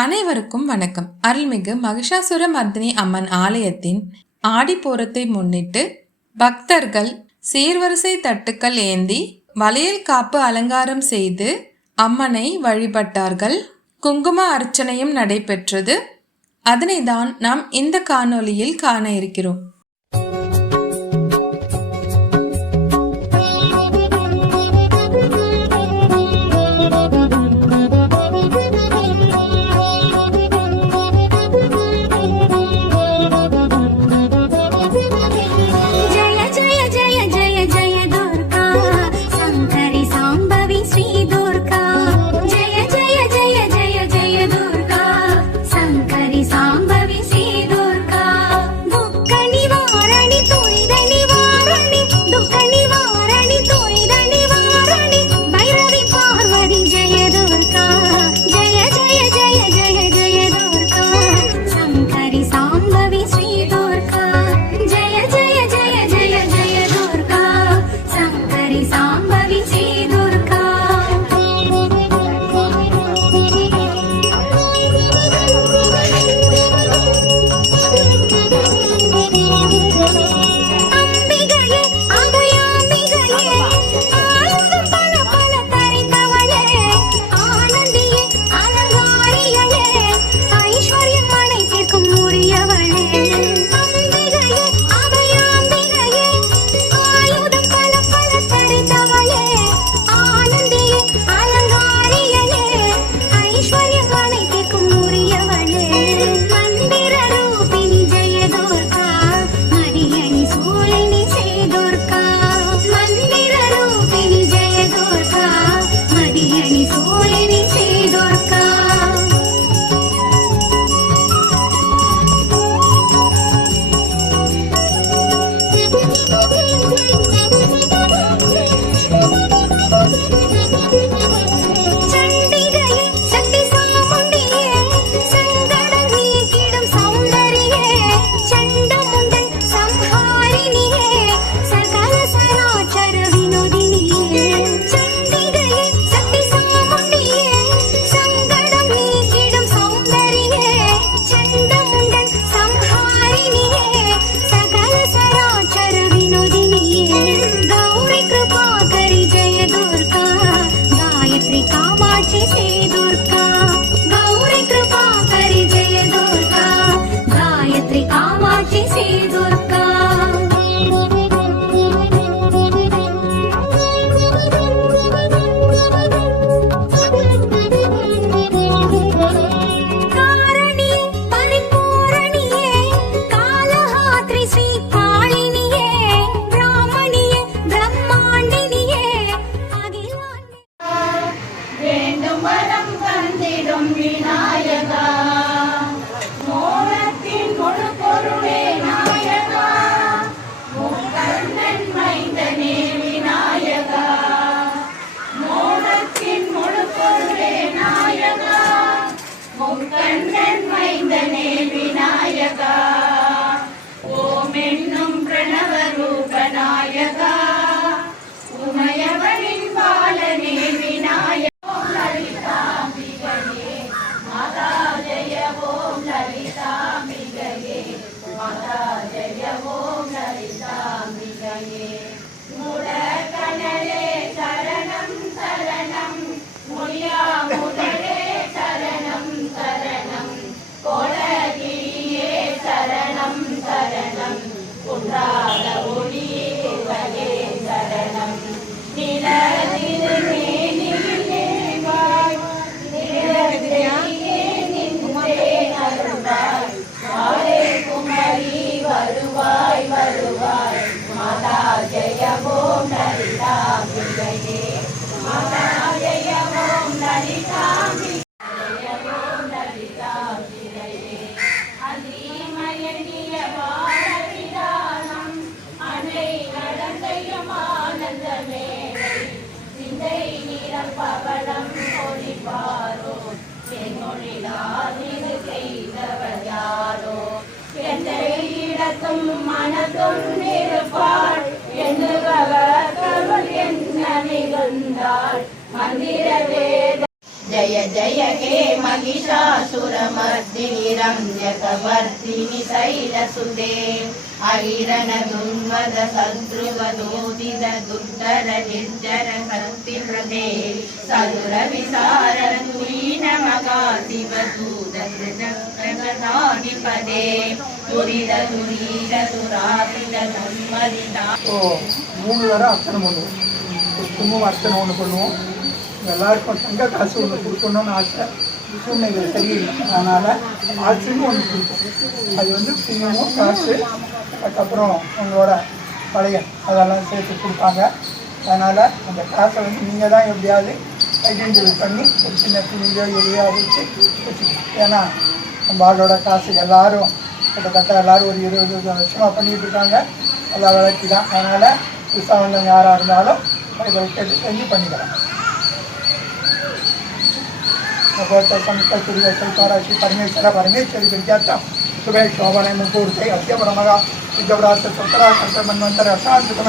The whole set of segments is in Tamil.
அனைவருக்கும் வணக்கம். அருள்மிகு மகிஷாசுர மர்தினி அம்மன் ஆலயத்தின் ஆடிப்போரத்தை முன்னிட்டு பக்தர்கள் சீர்வரிசை தட்டுக்கள் ஏந்தி வளையல் காப்பு அலங்காரம் செய்து அம்மனை வழிபட்டார்கள். குங்கும அர்ச்சனையும் நடைபெற்றது. அதனை தான் நாம் இந்த காணொளியில் காண இருக்கிறோம். காமாட்சி செய்தோர்க்க கண்ணன் மைந்தனே விநாயகா ലോകം മനതൊന്നിരുപ്പാൾ എന്നുകവൾ എന്നണികൊണ്ടാൾ മന്ദിരവേദ జయ జయ హే మహిషాసురమర్దిని రంజకవర్తిని శైలసుదే ఐరణ దుర్మద సద్రువదోదిద దుర్ధర నిర్జర సక్తి హృదే సదుర విసార నమగా శివ దూత పదే ஸோ மூணு தரம் அர்ச்சனை பண்ணுவோம். குங்குமம் அர்ச்சனை ஒன்று பண்ணுவோம். எல்லாருக்கும் தங்க காசு ஒன்று கொடுக்கணும்னு ஆசை. சூழ்நிலை சரியில்லை அதனால் ஆட்சியும் ஒன்று கொடுப்போம் அது வந்து குங்குமம் காசு அதுக்கப்புறம் உங்களோட பழைய அதெல்லாம் சேர்த்து கொடுப்பாங்க. அதனால் அந்த காசை வந்து நீங்கள் தான் எப்படியாவது ஐடென்டிஃபை பண்ணி ஒரு சின்ன துணியோ எதையோ வச்சு வச்சுக்கணும். ஏன்னா நம்ம ஆளோட காசு எல்லோரும் கிட்டத்தட்ட எல்லோரும் ஒரு இருபது இருபது வருஷமாக பண்ணிகிட்டு இருக்காங்க எல்லா வளர்ச்சி தான் அதனால் புதுசாக வந்தவங்க யாராக இருந்தாலும் பைபிள் கேட்டு செஞ்சு பண்ணிக்கலாம் ಸಂಸ್ಥೆ ಕುರಿಯ ಸ್ವಲ್ಪರಾಶಿ ಪರಮೇಶ್ವರ ಪರಮೇಶ್ವರಿ ವಿದ್ಯಾರ್ಥ ಶುಭೆ ಶೋಭನೆ ಮುಖೂರ್ತೆ ಅತ್ಯ ಪರಮಗ ವಿದ್ಯಾಭ್ರಾಸ ಸತ್ತರ ಕಂಠ ಮನ್ವಂತರ ಅಶಾಂತಮ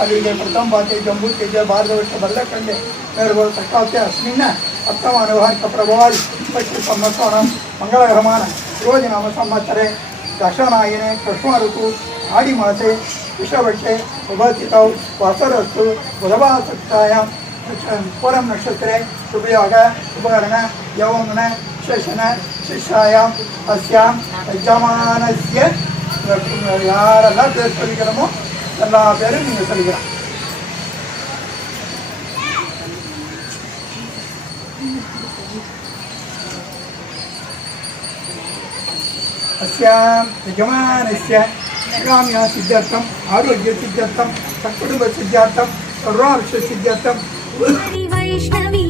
ಅಲ್ಲಿಗೆ ಪ್ರಥಮ ಭಾತೆ ಜಂಬೂ ತೇಜ ಭಾರತವರ್ಷ ಬಲ್ಲಕಂಡೆ ಮೇರುಗಳು ಸಕಾಲತೆ ಅಸ್ಮಿನ್ನ ಅತ್ತಮ ಅನುಭಾರಿಕ ಪ್ರಭಾವಿ ಪಶ್ಚಿಮ ಸಂವತ್ಸರ ಮಂಗಳಗ್ರಹಮಾನ ರೋಜ ನಾಮ ಸಂವತ್ಸರೆ दशनायने कृष्ण ऋतु आदिमासे विषवक्षे उभतितौ वासरस्तु बुधवासक्तायां पूरं नक्षत्रे शुभयोग उपकरण यौमन शशन शिष्यायाम् अस्यां यजमानस्य யாரெல்லாம் பேர் சொல்லிக்கிறோமோ எல்லா பேரும் நீங்கள் சொல்லிக்கலாம் అస్యాం యజమానస్య కామ్యా సిద్ధార్థం ఆరోగ్య సిద్ధార్థం సత్కుటుంబ సిద్ధార్థం సర్వాక్ష సిద్ధార్థం వైష్ణవి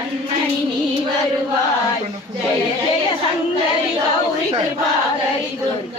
கண்மணி நீ வருவாய். ஜெய ஜெய சங்கரி கௌரி கிருபாகரி துர்க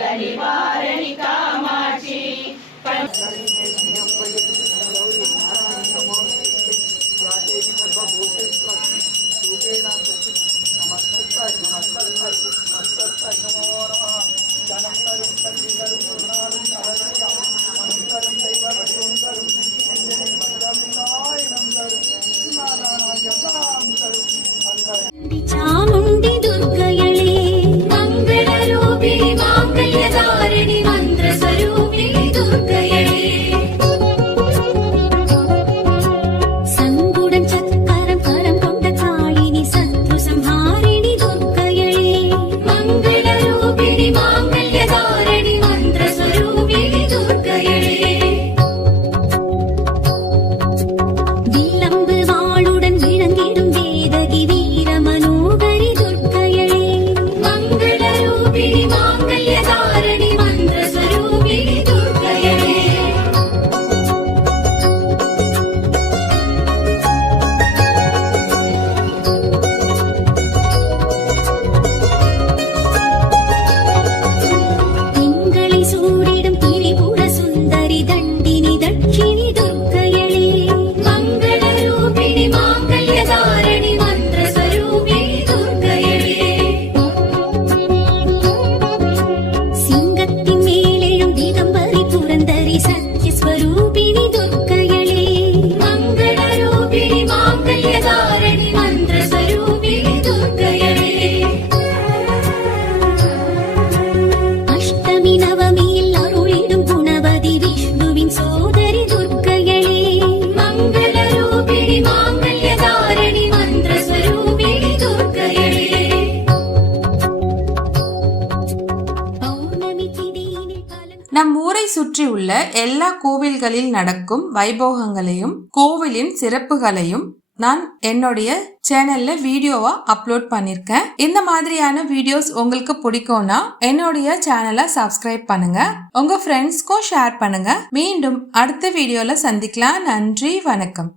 நம் ஊரை சுற்றியுள்ள எல்லா கோவில்களில் நடக்கும் வைபோகங்களையும் கோவிலின் சிறப்புகளையும் நான் என்னுடைய சேனல்ல வீடியோவா அப்லோட் பண்ணிருக்கேன். இந்த மாதிரியான வீடியோஸ் உங்களுக்கு பிடிக்கும்னா என்னுடைய சேனலை சப்ஸ்கிரைப் பண்ணுங்க. உங்க ஃப்ரெண்ட்ஸ்க்கும் ஷேர் பண்ணுங்க. மீண்டும் அடுத்த வீடியோல சந்திக்கலாம். நன்றி வணக்கம்.